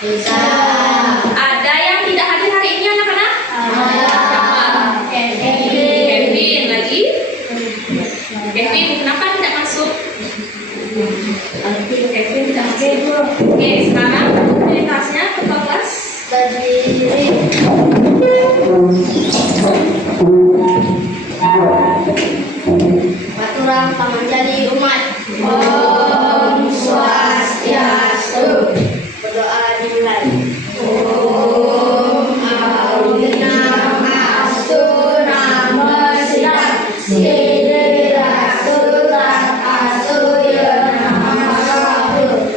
Bisa. Ada yang tidak hadir hari ini anak-anak? Siapa? Kevin lagi? Kevin, kenapa tidak masuk? Kevin tidak masuk. Oke, sekarang aktivitasnya ke kelas Berdiri. Aturan menjadi umat. Om Swastiastu. Berdoa dimulai. Om Audinam Astu Namo Siddham Siddhirasutat Astu Yanamaharu.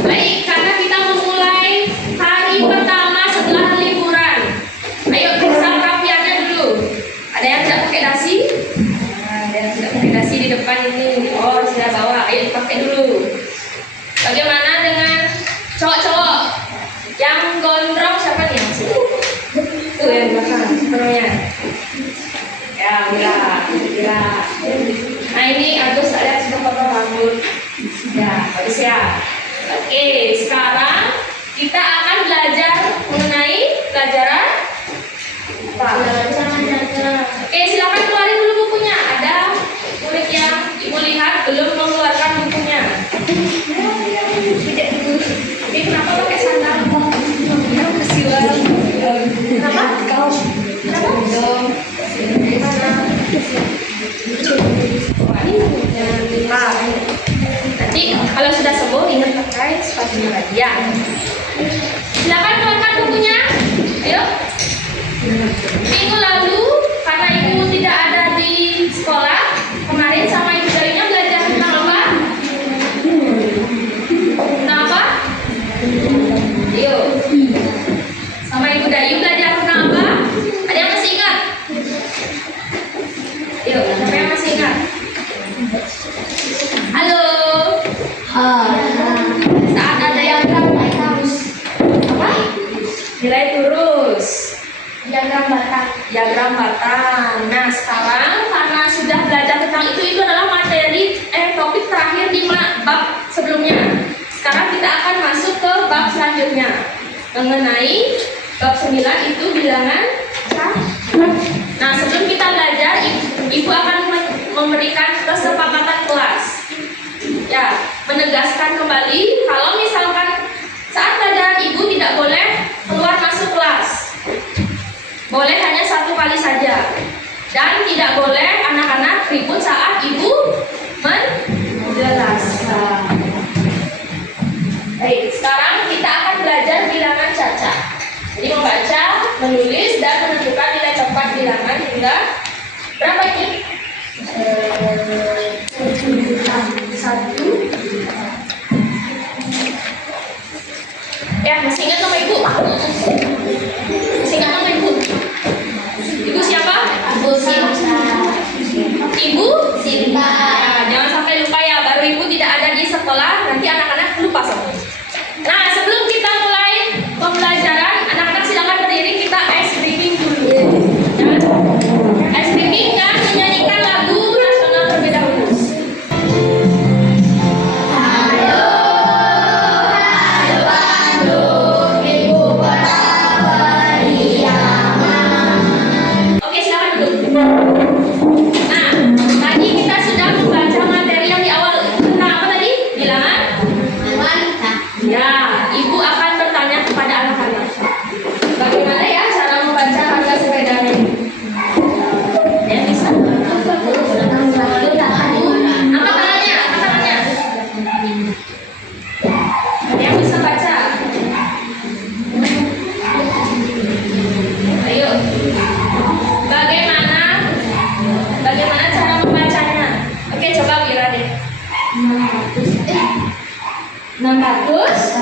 Baik, karena kita memulai hari pertama setelah liburan. Ayo periksa perapiannya dulu. Ada yang tidak pakai dasi? Ada yang tidak pakai dasi di depan ini. Oh, sudah bawa. Ayo dipakai dulu. Bagaimana dengan cowok-cowok yang gondrong? Siapa nih yang sini? Tuh yang di belakang. Namanya? Ya, Mira. Nah ini Agus lihat sudah potong rambut. Ya, bagus ya. Oke, sekarang kita akan belajar mengenai pelajaran apa? Oke, silakan keluarin dulu bukunya. Ada murid yang ibu lihat belum mengeluarkan bukunya. Tidak dulu. Oke, kenapa pakai sandal? Ya, kesiwan. Kenapa? Kau. Kenapa? Nanti kalau sudah sembuh ingat pakai sepatunya lagi ya. Silakan keluarkan bukunya. Ayo. Minggu lalu karena ibu tidak ada di sekolah, kemarin sama ibu darinya belajar tentang apa? Tentang apa? Ayo. Sama ibu Dayu belajar tentang apa? Ada yang masih ingat? Ayo, siapa yang masih ingat? Halo. Saat ada yang apa? Nilai terus. Diagram batang. Nah, sekarang karena sudah belajar tentang itu adalah materi topik terakhir di bab sebelumnya. Sekarang kita akan masuk ke bab selanjutnya mengenai bab 9 itu bilangan. Nah, sebelum kita belajar, ibu akan memberikan kesepakatan kelas. Ya, menegaskan kembali kalau misalkan saat pelajaran ibu tidak boleh keluar masuk kelas. Boleh hanya 1 kali saja. Dan tidak boleh anak-anak ribut saat ibu menjelaskan. Baik, sekarang kita akan belajar bilangan caca. Jadi membaca, menulis, dan menentukan nilai tepat bilangan hingga berapa ini? 1. Ya, masih ingat nama ibu? Masih ingat nama ibu? Ibu siapa? Ibu Sinta. Ibu Sinta. Ya, jangan sampai lupa ya, baru ibu tidak ada di sekolah, nanti anak-anak lupa semua. Nah, sebelum kita mulai pembelajaran, anak-anak silakan berdiri, kita ice breaking dulu. Ya. Ice breaking dan menyanyikan lagu nasional terlebih dahulu. Oke, silakan duduk. Nah, tadi kita sudah membaca materi yang di awal tentang apa tadi? Bilangan? Ya, ibu akan bertanya kepada anak-anak. Bagaimana ya cara membaca harga sepeda ini? Ya, bisa? Angkat tangannya, angkat tangannya. Ada yang bisa baca? Ayo. Bagaimana cara membacanya? Oke, coba Mira deh. 600.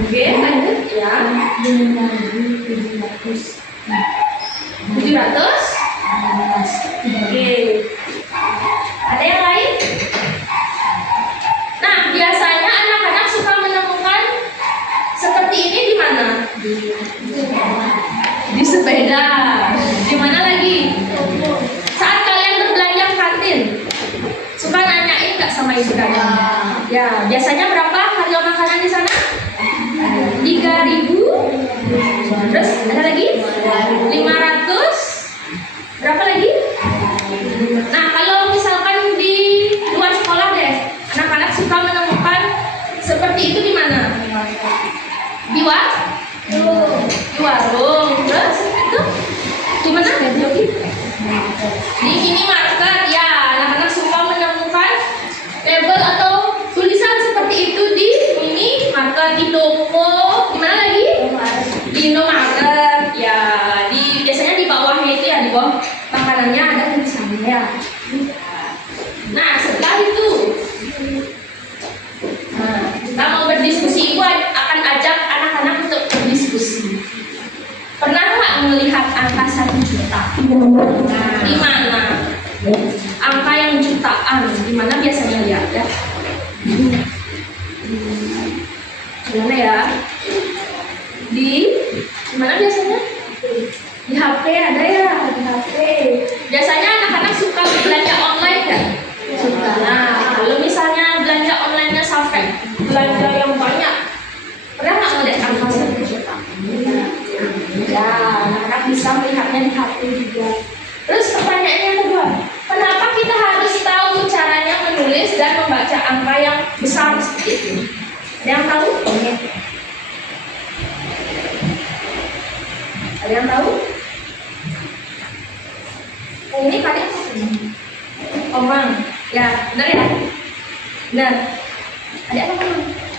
Oke, lanjut ya. 700. Oke. Ada yang lain? Nah, biasanya anak-anak suka menemukan seperti ini di mana? Di sepeda. Di mana lagi? Saat kalian berbelanja ke kantin, suka nanyain nggak sama ibu kalian? Ya, biasanya berapa harga makanan di sana? 3.000. Terus ada lagi? 500. Berapa lagi? Nah, kalau misalkan di luar sekolah deh, anak-anak suka menemukan seperti itu di mana? Di warung. Terus itu di mana? Di minimarket. Ya, anak-anak suka menemukan label atau tulisan seperti itu di minimarket, di toko. Di mana lagi? Di Indomaret. Ya, biasanya di bawahnya itu ya, di bawah makanannya ada tulisannya ya. Nah, setelah itu kita mau berdiskusi. Ibu akan ajak anak-anak untuk berdiskusi. Pernah nggak melihat angka 1 juta? Di mana? Angka yang jutaan, di mana biasanya lihat ya? Gimana ya? Di mana biasanya? Di HP ada ya, di HP. Biasanya anak-anak suka belanja online kan? Suka. Nah, kalau misalnya belanja online-nya sampai belanja yang banyak, pernah nggak ngeliat angka 1 juta? Ya, anak-anak bisa melihatnya di HP juga. Terus pertanyaannya yang kedua, kenapa kita harus tahu caranya menulis dan membaca angka yang besar seperti itu? Ada yang tahu? Ada yang tahu? Oh, ini kalian Omang. Ya, benar ya? Benar. Ada apa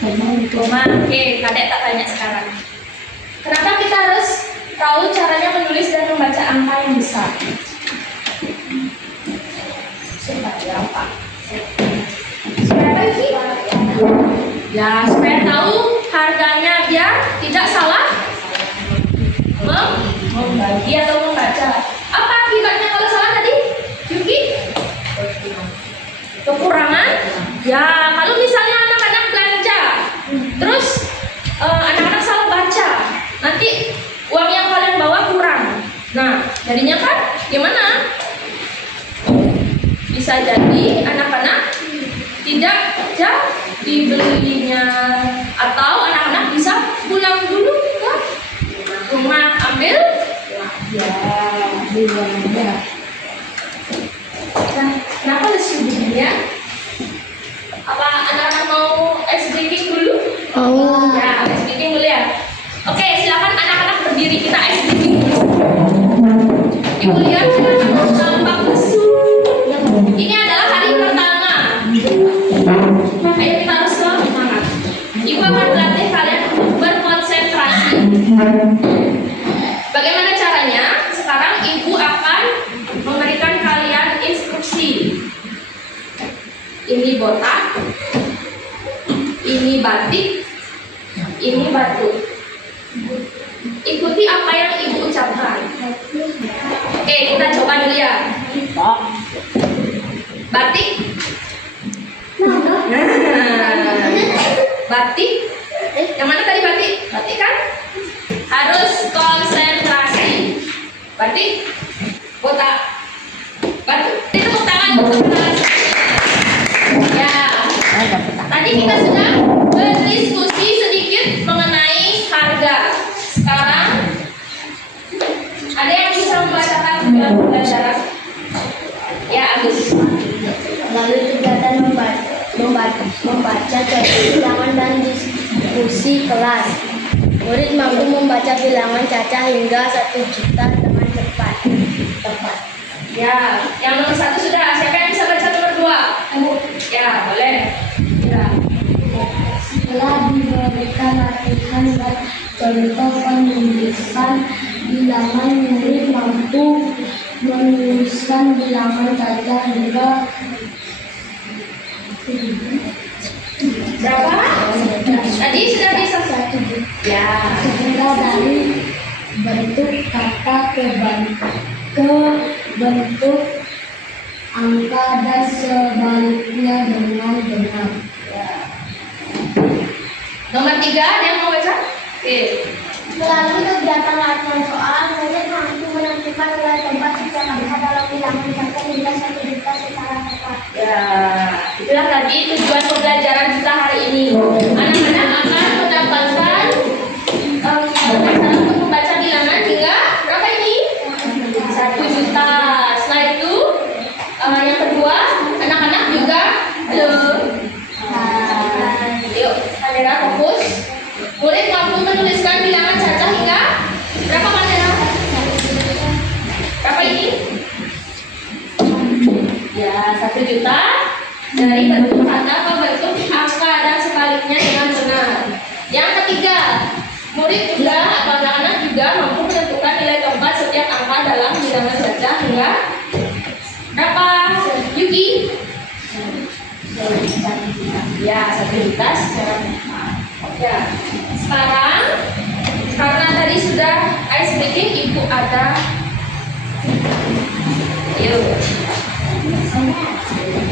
Omang? Omang. Oke, kadek tak tanya sekarang. Kenapa kita harus tahu caranya menulis dan membaca angka yang besar? Supaya apa? Supaya apa sih? Ya, supaya tahu harganya biar tidak salah membagi atau membaca. Apa akibatnya kalau salah tadi? Yuki? Kekurangan? Ya, kalau misalnya anak-anak belanja, terus anak-anak salah baca, nanti uang yang kalian bawa kurang. Nah, jadinya kan gimana? Bisa jadi anak-anak tidak jadi belinya, atau anak-anak bisa pulang dulu ke rumah ambil uangnya. Nah, kenapa lesu begini ya? Apa anak-anak mau ice breaking dulu? Oh. Ya, ice breaking dulu ya. Oke, silakan anak-anak berdiri, kita ice breaking dulu. Ibu lihat anak-anak tampak lesu. Ini adalah hari pertama. Ayo kita harus selalu semangat. Ibu akan melatih kalian untuk berkonsentrasi. Bagaimana caranya? Sekarang ibu akan memberikan kalian instruksi. Ini botak, ini batik, ini batu. Ikuti apa yang ibu ucapkan. Oke, kita coba dulu ya. Batik. Batik. Yang mana tadi batik? Batik kan? Harus konsentrasi. Batik. Botak. Batu. Itu tepuk tangan. Ya. Tadi kita sudah berdiskusi sedikit mengenai harga. Sekarang ada yang bisa membacakan pelajaran? Ya, Agus. Lalu kegiatan membaca bilangan dan diskusi kelas. Murid mampu membaca bilangan caca hingga 1 juta dengan cepat. Ya, yang nomor 1 sudah. Siapa yang bisa baca nomor 2? Ya, boleh. Ya. Setelah diberikan latihan dan contoh penulisan bilangan, murid mampu menuliskan bilangan caca hingga Berapa? Tadi sudah bisa 1 juta. Ya. Hingga dari bentuk kata ke bentuk angka dan sebaliknya dengan benar. Nomor 3, ada yang mau baca? Oke. Melalui kegiatan latihan soal, murid mampu menentukan nilai tempat setiap angka dalam bilangan caca hingga 1 juta secara tepat. Ya, itulah tadi tujuan pembelajaran kita hari ini. Anak-anak akan mendapatkan pelajaran untuk membaca bilangan hingga berapa ini? 1 juta. Setelah itu, yang kedua, anak-anak juga belum. Yuk, kamera fokus. Murid mampu menuliskan bilangan caca hingga berapa kamera? Berapa ini? Ya, 1 juta dari bentuk kata ke bentuk angka dan sebaliknya dengan benar. Yang ketiga, murid juga atau anak-anak juga mampu menentukan nilai keempat setiap angka dalam bilangan caca hingga berapa? Yuki? Ya, 1 juta secara tepat. Ya, sekarang karena tadi sudah ice breaking, ibu ada. Yuk.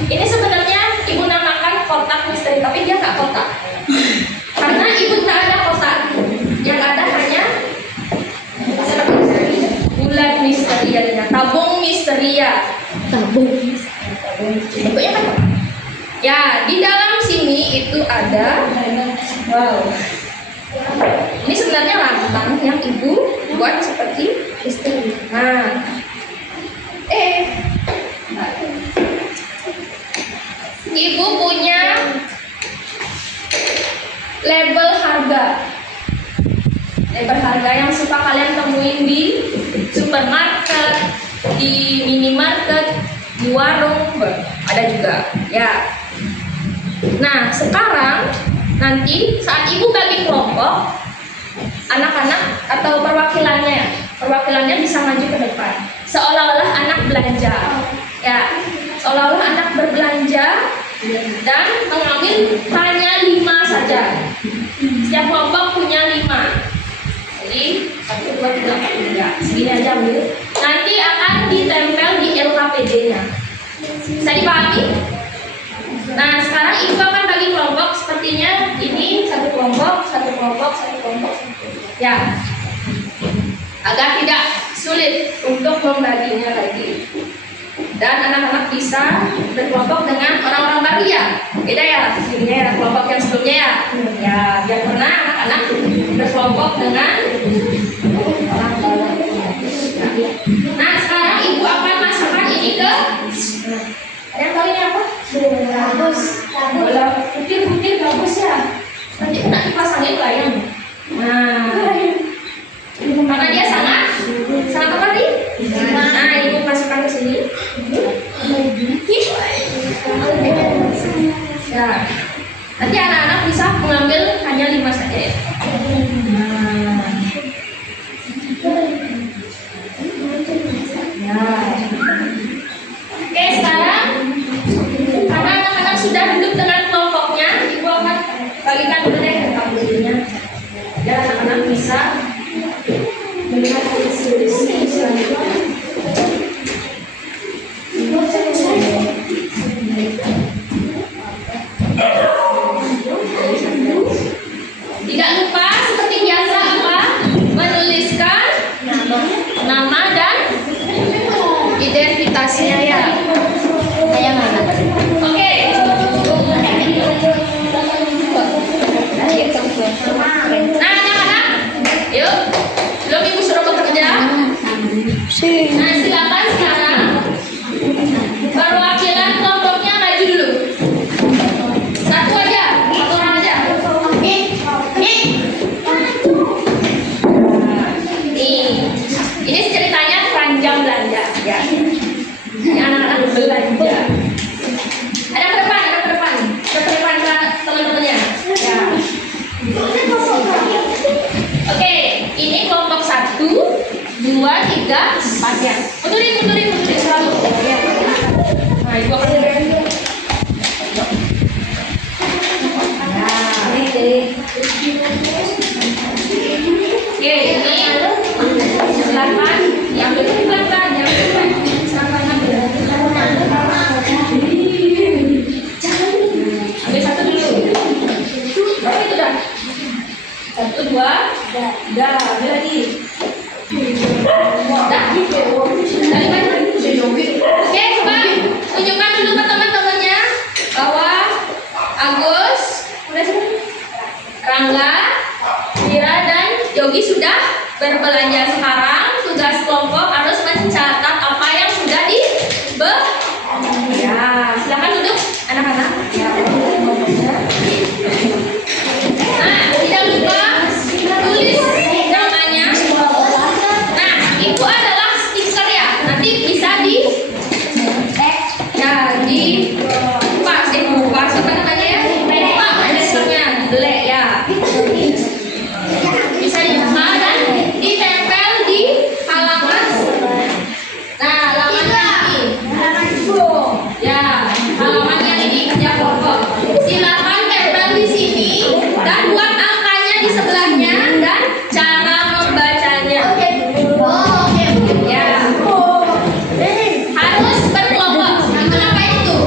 Ini sebenarnya ibu namakan kotak misteri, tapi dia nggak kotak. Karena ibu nggak ada kotak, yang ada hanya bulan misteria dengan tabung misteria. Bentuknya kan? Ya, di dalam sini itu ada. Wow. Ini sebenarnya lantang yang ibu buat seperti misteri. Nah, ibu punya label harga. Label harga yang suka kalian temuin di supermarket, di minimarket, di warung, ada juga. Ya. Nah, sekarang nanti saat ibu bagi kelompok, anak-anak atau perwakilannya bisa maju ke depan, seolah-olah anak belanja. Ya, seolah-olah anak berbelanja dan mengambil hanya 5 saja. Setiap kelompok punya 5. Jadi 1, 2, 3, 4, 5. Segini aja ambil. Nanti akan ditempel di LKPD-nya. Bisa dipahami? Nah, sekarang ibu akan bagi kelompok sepertinya ini 1 kelompok, 1 kelompok, 1 kelompok. Ya, agar tidak sulit untuk membaginya lagi. Dan anak-anak bisa berkelompok dengan orang-orang baru ya. Beda ya, ini ya kelompok yang sebelumnya ya. Ya, biar pernah anak-anak berkelompok dengan orang baru. Nah, sekarang ibu akan masukkan ini ke. Ada yang tahu ini apa? Gabus. Bola putih-putih gabus ya. Nanti nak dipasangin layang. Nah, karena dia sangat apa nih? Nah, ibu masukkan ke sini. Ya, nanti anak-anak bisa mengambil hanya 5 saja ya. Oke, sekarang karena anak-anak sudah duduk dengan kelompoknya, ibu akan bagikan dulu deh kartunya. Dan anak-anak bisa melihat tulis selanjutnya. Tidak lupa seperti biasa apa? Menuliskan nama dan identitasnya ya. Oke. Nah, anak-anak, yuk. Belum ibu suruh bekerja. Nah, silakan sekarang perwakilan kelompoknya maju dulu. 1 aja, 1 orang aja. Ini ceritanya keranjang belanja ya. Ini anak-anak belanja. Ada ke depan ke teman-temannya. Ya. Oke, ini kelompok 1, 2, 3, 4 ya. Betul sudah berbelanja sekarang, tugas kelompok harus mencatat apa yang sudah ya, silakan duduk anak-anak. Nah, tidak lupa tulis namanya. Nah, itu adalah stiker ya. Nanti bisa di pas apa namanya ya? Pak, ada stikernya, belek ya. Bisa dibuka dan ditempel di halaman. Nah, halaman ini. Ya, halamannya ini kerja kelompok. Silakan tempel di sini dan buat angkanya di sebelahnya dan cara membacanya. Ya, harus berkelompok. Itu ngapain itu?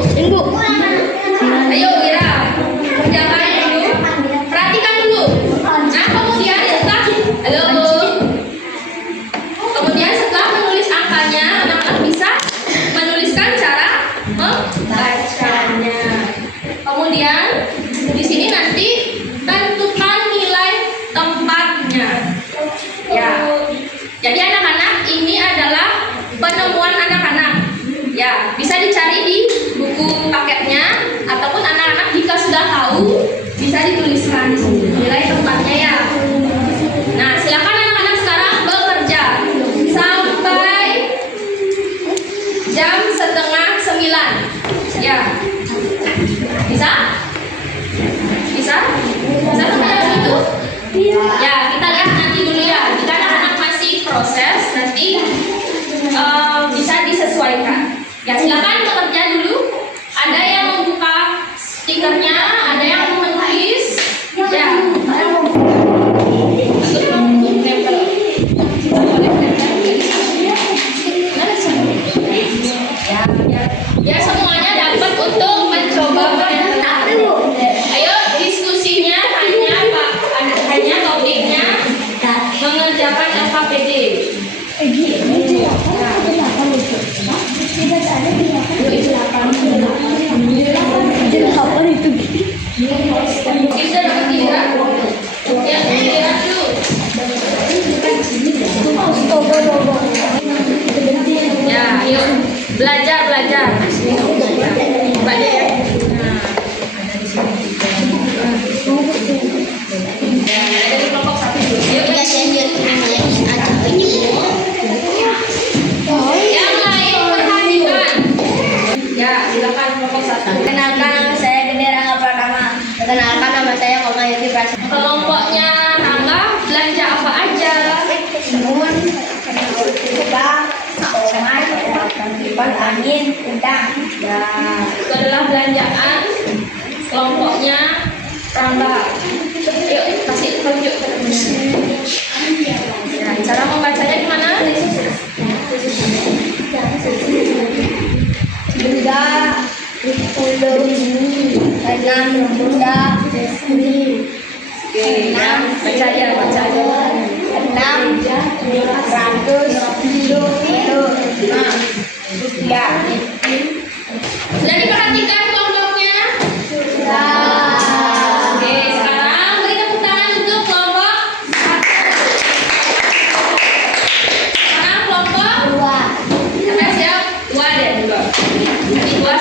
Ayo Wira, kerjakan dulu. Perhatikan dulu. Nah, kemudian setelah menulis angkanya, anak-anak bisa menuliskan cara membacanya. Kemudian di sini nanti tentukan nilai tempatnya. Ya. Jadi anak-anak, ini adalah penemuan anak-anak. Ya, bisa dicari di buku paketnya ataupun anak-anak jika sudah tahu bisa dituliskan di sini nilai tempatnya ya. Nah, silakan anak-anak sekarang bekerja sampai jam 8:30. Ya. Bisa? Bisa? Bisa sampai jam itu? Ya, kita lihat nanti dulu ya. Jika anak-anak masih proses, nanti bisa disesuaikan. Ya, silakan bekerja dulu. Ada yang membuka stikernya, ada yang menulis. Ya. Ya, semuanya dapat untuk mencoba menentukan. Ayo diskusinya hanya topiknya mengerjakan LKPD. Kita dapat giliran. Ya, giliran dulu. Ya, yuk belajar. Belajar ya. Ada di kelompok 1 dulu. Yuk, yang lain perhatikan. Ya, silakan kelompok 1. Kenalkan, saya Gendera Pratama. Kenalkan, nama saya Koma Yuti Prasetya. Kelompoknya Rangga belanja apa aja? Semun, kubang, kipas angin, udang. Ya, itu adalah belanjaan kelompoknya Rangga. Yuk, kasih tunjuk ke temennya. Ya, cara membacanya gimana? Bunda, 10 ini, 6 bunda, 10. Oke, ya, baca aja. 6 100 rupiah. Sudah diperhatikan kelompoknya? Oke, sekarang beri tepuk tangan untuk kelompok 1. Sekarang kelompok 2. Sudah siap? 2 deh juga. Ini 2.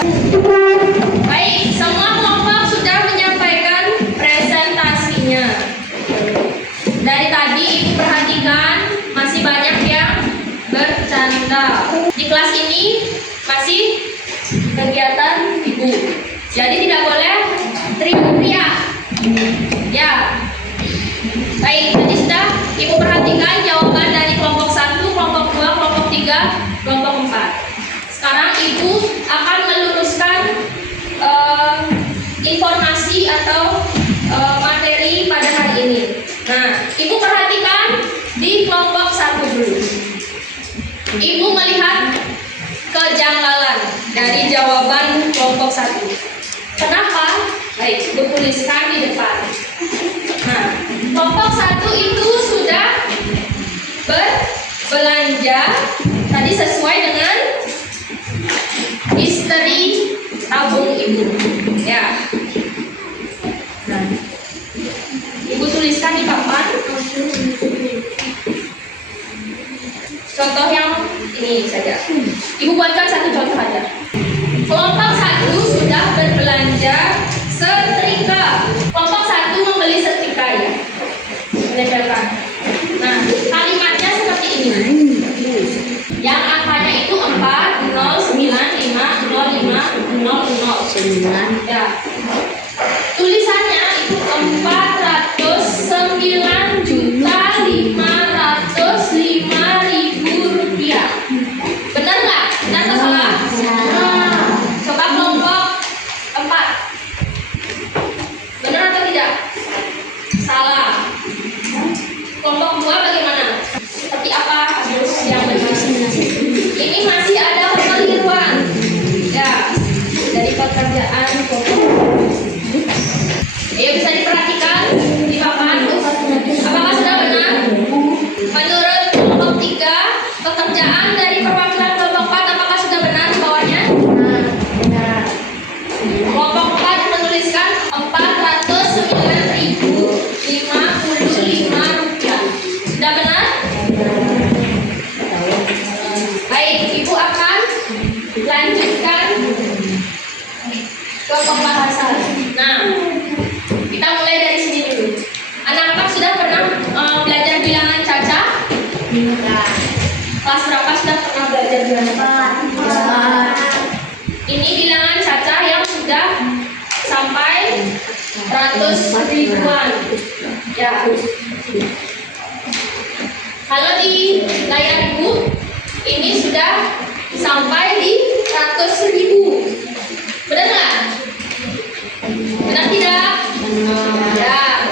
Baik, semua kelompok sudah menyampaikan presentasinya. Dari tadi Ibu perhatikan masih banyak yang bercanda. Di kelas ini masih kegiatan Ibu. Jadi tidak boleh teriak-teriak. Ya. Baik, tadi sudah Ibu perhatikan jawaban dari kelompok 1, kelompok 2, kelompok 3, kelompok 4. Sekarang Ibu akan meluruskan informasi atau materi pada hari ini. Nah, Ibu perhatikan di kelompok 1 dulu. Ibu melihat kejanggalan dari jawaban kelompok 1. Kenapa? Baik, Ibu tuliskan di depan. Nah, kelompok 1 itu sudah berbelanja tadi sesuai dengan history tabung Ibu. Ya. Nah, Ibu tuliskan di papan. saja. Ibu buatkan satu contoh aja. Kelompok 1 sudah berbelanja setrika. Kelompok 1 membeli setrika ya. Menempelkan. Nah, kalimatnya seperti ini. Yang angkanya itu 4, 0, 9, 5, 0, 5, 0, 0. Ya. Tulisannya itu 409.505.000 rupiah. Benar nggak? Benar atau salah? Nah, coba kelompok 4. Benar atau tidak? Salah. Kelompok 2 bagaimana? Seperti apa harus yang benar? Ini masih ada kekeliruan. Ya, dari pekerjaan kelompok. Ayo bisa diperhatikan di papan. Apakah sudah benar? Menurut kelompok 3, pekerjaan dari perwakilan kelompok 4 apakah sudah benar di bawahnya? Benar. Kelompok 4 menuliskan 409.055 rupiah. Sudah benar? Baik, Ibu akan lanjutkan kelompok bahasa. Nah, kita mulai dari sini dulu. Anak-anak sudah pernah belajar bilangan Caca? Benar. Kelas berapa sudah pernah belajar bilangan Caca? Ini bilangan Caca yang sudah sampai ratus ribuan. Ya. Kalau di layar Ibu, ini sudah sampai di ratus ribu. Benar nggak? Benar tidak? Ya.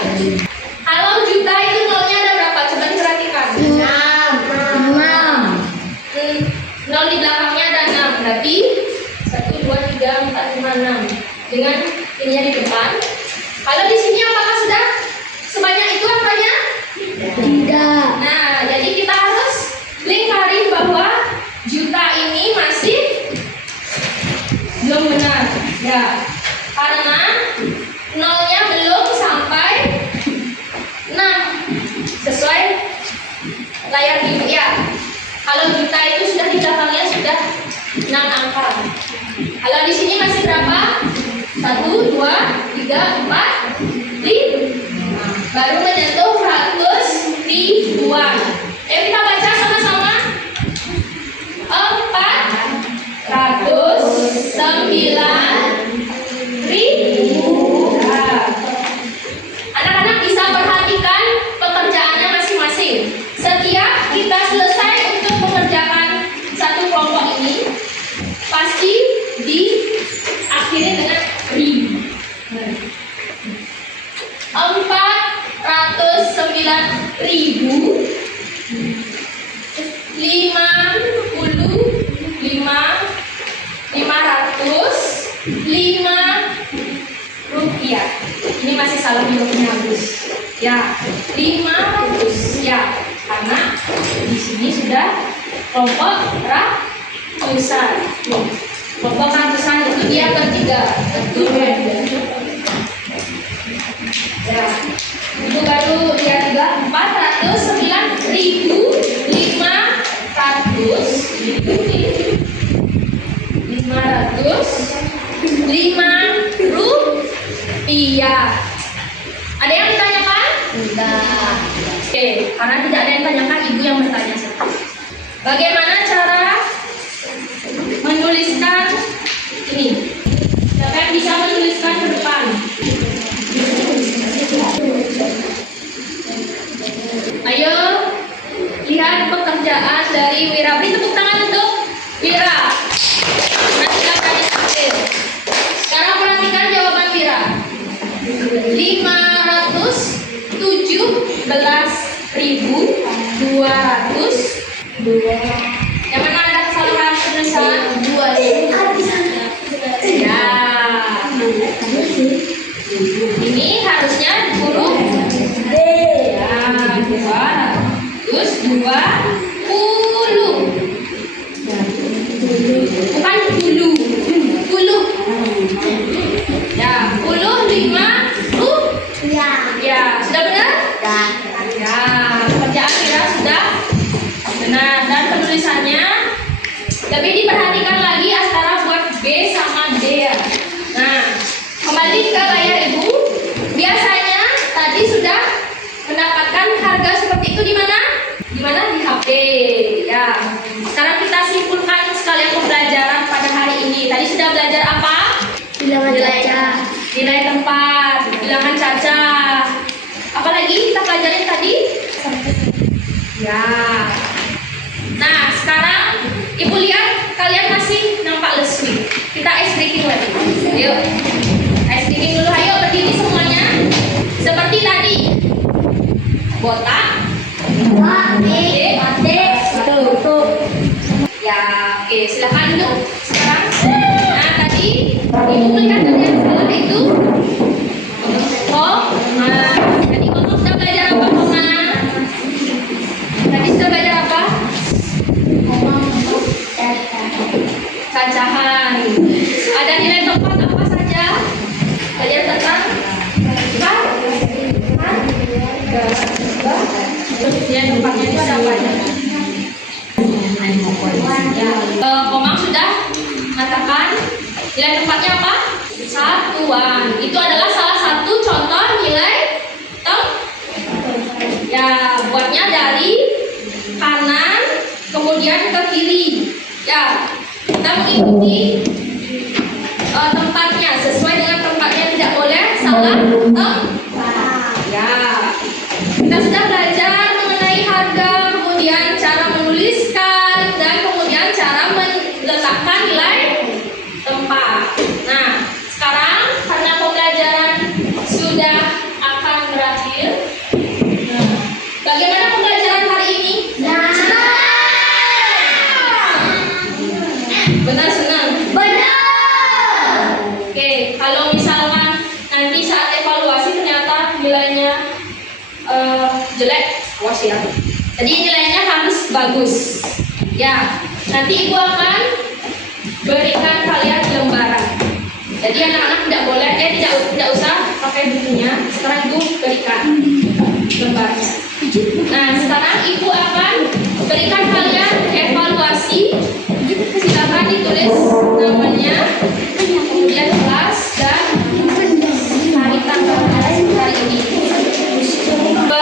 Kalau juta itu nolnya ada berapa? Coba diperhatikan. 6. 0 di belakangnya ada 6. Berarti 1, 2, 3, 4, 5, 6. Dengan ininya di depan. Kalau di sini apakah sudah sebanyak itu angkanya? Tidak. Nah, jadi kita harus lingkarin bahwa juta ini masih belum benar. Ya. Karena nolnya belum sampai 6 sesuai layar Ibu ya. Kalau juta itu sudah di belakangnya sudah 6 angka. Kalau di sini masih berapa? 1, 2, 3, 4, 5. Baru menyentuh ratus ribuan. Kita baca sama-sama. 409.000. Anak-anak bisa perhatikan pekerjaannya masing-masing. Setiap kita selesai untuk mengerjakan satu kelompok ini, pasti diakhiri dengan ribu. 409.505 rupiah. Ini masih salah hilangnya Gus. Ya, 500 ya. Karena di sini sudah kelompok ratusan. Kelompok ratusan itu dia ketiga. Ya, itu baru dia 409.505 rupiah. Ada yang ditanyakan? Tidak. Oke, karena tidak ada yang ditanyakan, Ibu yang bertanya. Bagaimana cara menuliskan ini? Siapa yang bisa menuliskan ke depan? Ayo lihat pekerjaan dari Wira. Beri tepuk tangan untuk Wira. Nanti akan diambil. Sekarang perhatikan jawaban Wira. 517.202. Yang mana ada kesalahan penulisan? 2. Ya. Ini harusnya huruf D. Ya, 220. Bukan dulu. Puluh. Ya, 5 rupiah. Ya, sudah benar? Ya, pekerjaan Wira sudah benar dan penulisannya Ya. Nah, sekarang Ibu lihat kalian masih nampak lesu. Kita ice breaking lagi. Ayo. Ice breaking dulu. Ayo berdiri semuanya. Seperti tadi. Botak. Ya, oke, silakan duduk. Sekarang. Nah, tadi Ibu melihat ada yang salah itu. Tadi Mama sudah belajar apa, Mama? Tadi sudah belajar apa? Cacahan. Ada nilai tempat apa saja? Belajar tentang nilai tempatnya itu ada apa aja? Komang sudah mengatakan nilai tempatnya apa? Satuan. Itu adalah salah satu contoh nilai ya, buatnya dari kanan kemudian ke kiri. Ya, kita mengikuti tempatnya sesuai dengan tempatnya, tidak boleh salah tempat. Ya, kita sudah belajar mengenai harga, kemudian cara menuliskan dan kemudian cara meletakkan nilai tempat. Nah, sekarang karena pembelajaran sudah akan berakhir, bagaimana pembelajaran hari ini? Benar, senang? Benar. Oke, kalau misalkan nanti saat evaluasi ternyata nilainya jelek, awas ya. Jadi nilainya harus bagus. Ya, nanti Ibu akan berikan kalian lembaran. Jadi anak-anak tidak boleh, tidak usah pakai bukunya. Sekarang Ibu berikan lembarnya. Nah, sekarang Ibu akan berikan kalian evaluasi. Silakan ditulis namanya, kemudian kelas dan hari tanggal hari ini.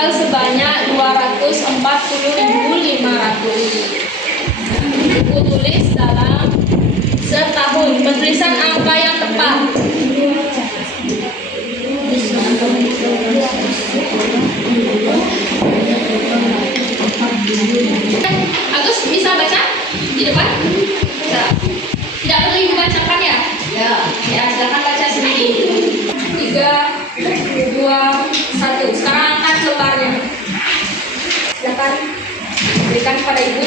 Sebanyak 240.500. Ibu tulis dalam setahun. Penulisan angka yang tepat. Agus bisa baca di depan? Bisa. Tidak perlu Ibu bacakan ya? Ya. Ya, silakan baca sendiri. 3, 2, 1. Sekarang angkat lembarnya. Silakan berikan kepada Ibu.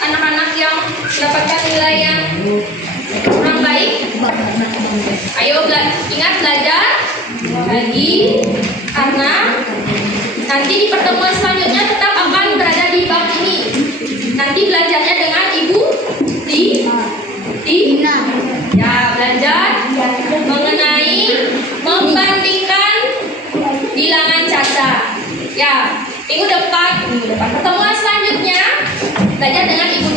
Anak-anak yang mendapatkan nilai yang kurang baik, ayo ingat belajar lagi, karena nanti di pertemuan selanjutnya tetap akan berada di bab ini. Nanti belajarnya dengan Ibu di ya, belajar mengenai membandingkan bilangan cacat. Ya, minggu depan pertemuan selanjutnya belajar dengan Ibu